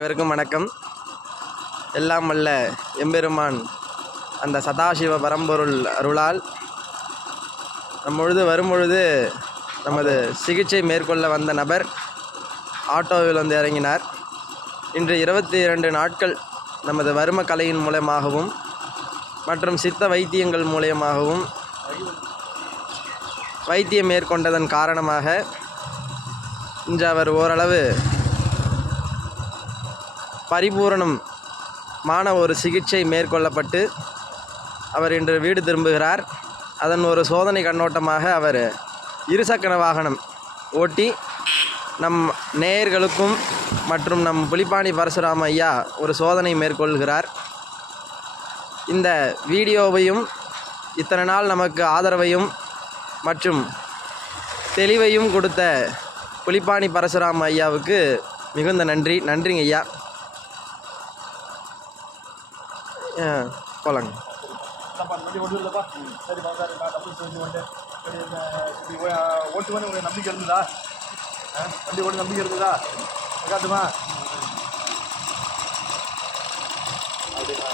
அனைவருக்கும் வணக்கம். எல்லாம் வல்ல எம்பெருமான் அந்த சதாசிவ பரம்பொருள் அருளால் நம்மொழுது வரும்பொழுது நமது சிகிச்சை மேற்கொள்ள வந்த நபர் ஆட்டோவில் வந்து இறங்கினார். இன்று 22 நாட்கள் நமது வர்ம கலையின் மூலமாகவும் மற்றும் சித்த வைத்தியங்கள் மூலமாகவும் வைத்தியம் மேற்கொண்டதன் காரணமாக இன்று அவர் ஓரளவு பரிபூரணமான ஒரு சிகிச்சை மேற்கொள்ளப்பட்டு அவர் இன்று வீடு திரும்புகிறார். அதன் ஒரு சோதனை கண்ணோட்டமாக அவர் இருசக்கர வாகனம் ஓட்டி நம் நேயர்களுக்கும் மற்றும் நம் புலிப்பாணி பரசுராம ஐயா ஒரு சோதனை மேற்கொள்கிறார். இந்த வீடியோவையும் இத்தனை நாள் நமக்கு ஆதரவையும் மற்றும் தெளிவையும் கொடுத்த புலிப்பாணி பரசுராம ஐயாவுக்கு மிகுந்த நன்றிங்க ஐயா. போலாங்க. ஓட்டுவன்னு நம்பிக்கை இருந்ததா? வண்டி ஓட்டு நம்பிக்கை இருந்ததா? காட்டுமா அப்படிங்களா?